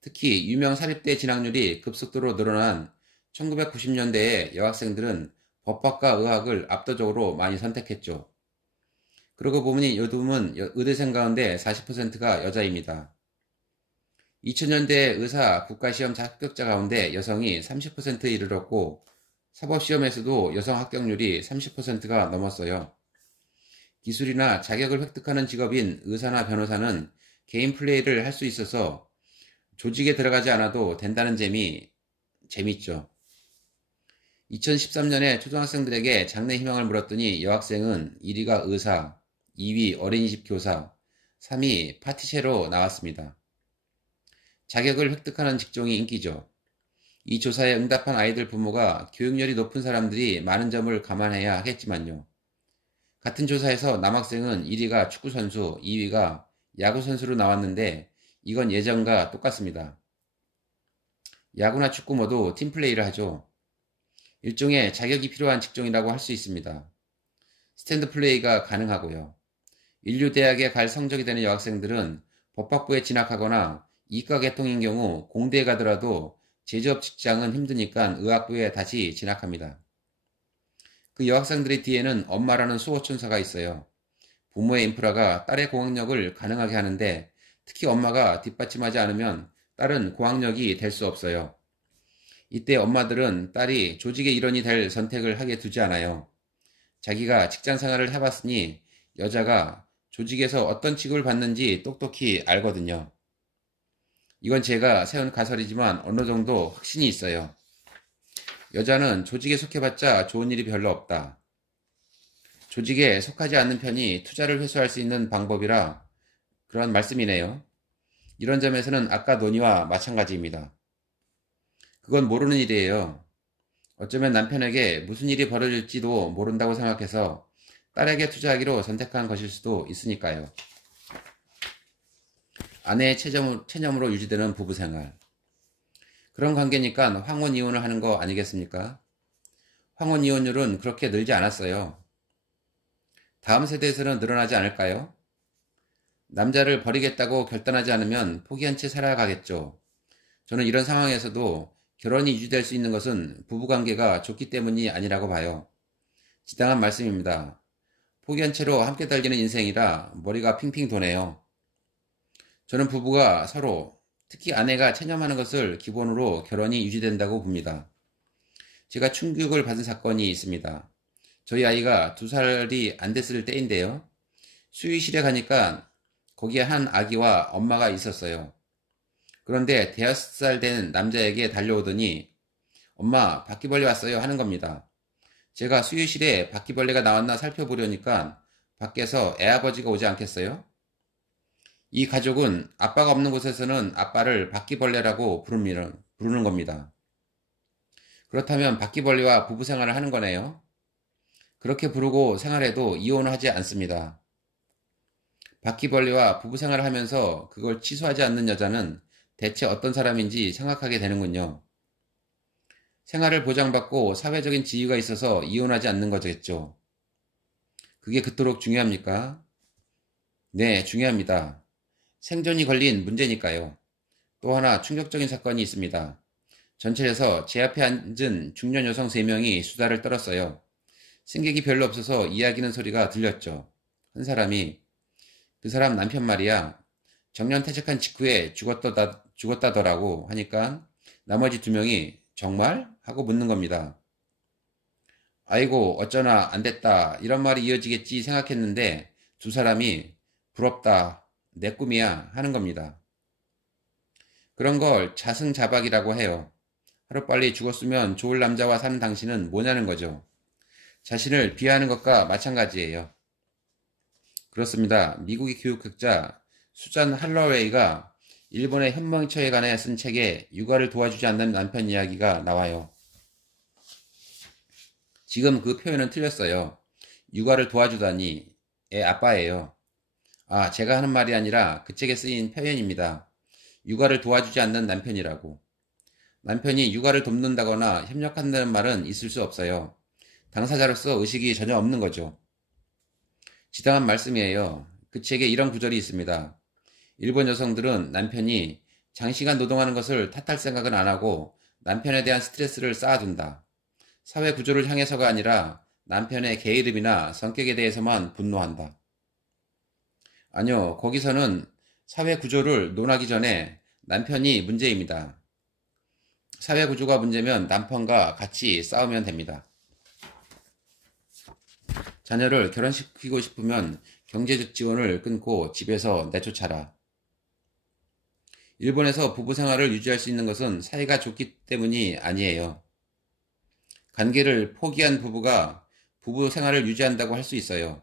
특히 유명 사립대 진학률이 급속도로 늘어난 1990년대에 여학생들은 법학과 의학을 압도적으로 많이 선택했죠. 그러고 보니 요즘은 의대생 가운데 40%가 여자입니다. 2000년대 의사 국가시험 합격자 가운데 여성이 30%에 이르렀고 사법시험에서도 여성 합격률이 30%가 넘었어요. 기술이나 자격을 획득하는 직업인 의사나 변호사는 개인 플레이를 할 수 있어서 조직에 들어가지 않아도 된다는 점이 재밌죠. 2013년에 초등학생들에게 장래 희망을 물었더니 여학생은 1위가 의사, 2위 어린이집 교사, 3위 파티셰로 나왔습니다. 자격을 획득하는 직종이 인기죠. 이 조사에 응답한 아이들 부모가 교육열이 높은 사람들이 많은 점을 감안해야 하겠지만요. 같은 조사에서 남학생은 1위가 축구선수, 2위가 야구선수로 나왔는데 이건 예전과 똑같습니다. 야구나 축구 모두 팀플레이를 하죠. 일종의 자격이 필요한 직종이라고 할 수 있습니다. 스탠드 플레이가 가능하고요. 인류대학에 갈 성적이 되는 여학생들은 법학부에 진학하거나 이과 계통인 경우 공대에 가더라도 제조업 직장은 힘드니까 의학부에 다시 진학합니다. 그 여학생들의 뒤에는 엄마라는 수호천사가 있어요. 부모의 인프라가 딸의 고학력을 가능하게 하는데 특히 엄마가 뒷받침하지 않으면 딸은 고학력이 될 수 없어요. 이때 엄마들은 딸이 조직의 일원이 될 선택을 하게 두지 않아요. 자기가 직장 생활을 해봤으니 여자가 조직에서 어떤 취급을 받는지 똑똑히 알거든요. 이건 제가 세운 가설이지만 어느 정도 확신이 있어요. 여자는 조직에 속해봤자 좋은 일이 별로 없다. 조직에 속하지 않는 편이 투자를 회수할 수 있는 방법이라 그런 말씀이네요. 이런 점에서는 아까 논의와 마찬가지입니다. 그건 모르는 일이에요. 어쩌면 남편에게 무슨 일이 벌어질지도 모른다고 생각해서 딸에게 투자하기로 선택한 것일 수도 있으니까요. 아내의 체념으로 유지되는 부부생활. 그런 관계니까 황혼 이혼을 하는 거 아니겠습니까? 황혼 이혼율은 그렇게 늘지 않았어요. 다음 세대에서는 늘어나지 않을까요? 남자를 버리겠다고 결단하지 않으면 포기한 채 살아가겠죠. 저는 이런 상황에서도 결혼이 유지될 수 있는 것은 부부관계가 좋기 때문이 아니라고 봐요. 지당한 말씀입니다. 포기한 채로 함께 달리는 인생이라 머리가 핑핑 도네요. 저는 부부가 서로, 특히 아내가 체념하는 것을 기본으로 결혼이 유지된다고 봅니다. 제가 충격을 받은 사건이 있습니다. 저희 아이가 2살이 안 됐을 때인데요. 수유실에 가니까 거기에 한 아기와 엄마가 있었어요. 그런데 5살 된 남자에게 달려오더니 엄마 바퀴벌레 왔어요 하는 겁니다. 제가 수유실에 바퀴벌레가 나왔나 살펴보려니까 밖에서 애아버지가 오지 않겠어요? 이 가족은 아빠가 없는 곳에서는 아빠를 바퀴벌레라고 부르는 겁니다. 그렇다면 바퀴벌레와 부부 생활을 하는 거네요. 그렇게 부르고 생활해도 이혼을 하지 않습니다. 바퀴벌레와 부부 생활을 하면서 그걸 취소하지 않는 여자는 대체 어떤 사람인지 생각하게 되는군요. 생활을 보장받고 사회적인 지위가 있어서 이혼하지 않는 거겠죠. 그게 그토록 중요합니까? 네, 중요합니다. 생존이 걸린 문제니까요. 또 하나 충격적인 사건이 있습니다. 전철에서 제 앞에 앉은 중년 여성 3명이 수다를 떨었어요. 승객이 별로 없어서 이야기는 소리가 들렸죠. 한 사람이 그 사람 남편 말이야. 정년 퇴직한 직후에 죽었다더라고 하니까 나머지 2명이 정말? 하고 묻는 겁니다. 아이고 어쩌나 안 됐다 이런 말이 이어지겠지 생각했는데 2사람이 부럽다 내 꿈이야 하는 겁니다. 그런 걸 자승자박이라고 해요. 하루빨리 죽었으면 좋을 남자와 사는 당신은 뭐냐는 거죠. 자신을 비하하는 것과 마찬가지예요. 그렇습니다. 미국의 교육학자 수잔 할러웨이가 일본의 현명처에 관해 쓴 책에 육아를 도와주지 않는 남편 이야기가 나와요. 지금 그 표현은 틀렸어요. 육아를 도와주다니 애 아빠예요. 아, 제가 하는 말이 아니라 그 책에 쓰인 표현입니다. 육아를 도와주지 않는 남편이라고. 남편이 육아를 돕는다거나 협력한다는 말은 있을 수 없어요. 당사자로서 의식이 전혀 없는 거죠. 지당한 말씀이에요. 그 책에 이런 구절이 있습니다. 일본 여성들은 남편이 장시간 노동하는 것을 탓할 생각은 안 하고 남편에 대한 스트레스를 쌓아둔다. 사회 구조를 향해서가 아니라 남편의 게으름이나 성격에 대해서만 분노한다. 아니요, 거기서는 사회 구조를 논하기 전에 남편이 문제입니다. 사회 구조가 문제면 남편과 같이 싸우면 됩니다. 자녀를 결혼시키고 싶으면 경제적 지원을 끊고 집에서 내쫓아라. 일본에서 부부 생활을 유지할 수 있는 것은 사이가 좋기 때문이 아니에요. 관계를 포기한 부부가 부부 생활을 유지한다고 할 수 있어요.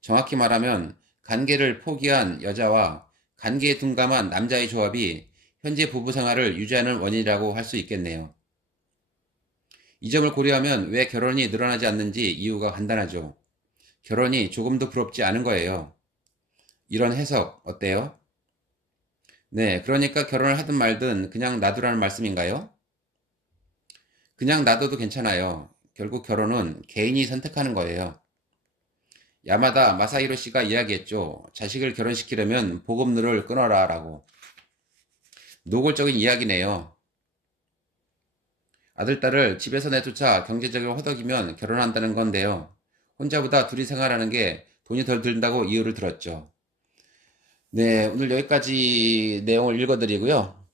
정확히 말하면 관계를 포기한 여자와 관계에 둔감한 남자의 조합이 현재 부부 생활을 유지하는 원인이라고 할 수 있겠네요. 이 점을 고려하면 왜 결혼이 늘어나지 않는지 이유가 간단하죠. 결혼이 조금도 부럽지 않은 거예요. 이런 해석 어때요? 네, 그러니까 결혼을 하든 말든 그냥 놔두라는 말씀인가요? 그냥 놔둬도 괜찮아요. 결국 결혼은 개인이 선택하는 거예요. 야마다 마사히로 씨가 이야기했죠. 자식을 결혼시키려면 보급률을 끊어라 라고. 노골적인 이야기네요. 아들, 딸을 집에서 내쫓아 경제적으로 허덕이면 결혼한다는 건데요. 혼자보다 둘이 생활하는 게 돈이 덜 든다고 이유를 들었죠. 네, 오늘 여기까지 내용을 읽어드리고요.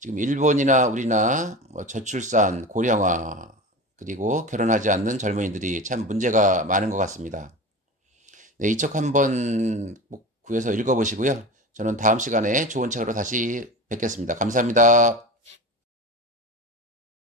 지금 일본이나 우리나 뭐 저출산, 고령화, 그리고 결혼하지 않는 젊은이들이 참 문제가 많은 것 같습니다. 네, 이 책 한번 꼭 구해서 읽어보시고요. 저는 다음 시간에 좋은 책으로 다시 뵙겠습니다. 감사합니다.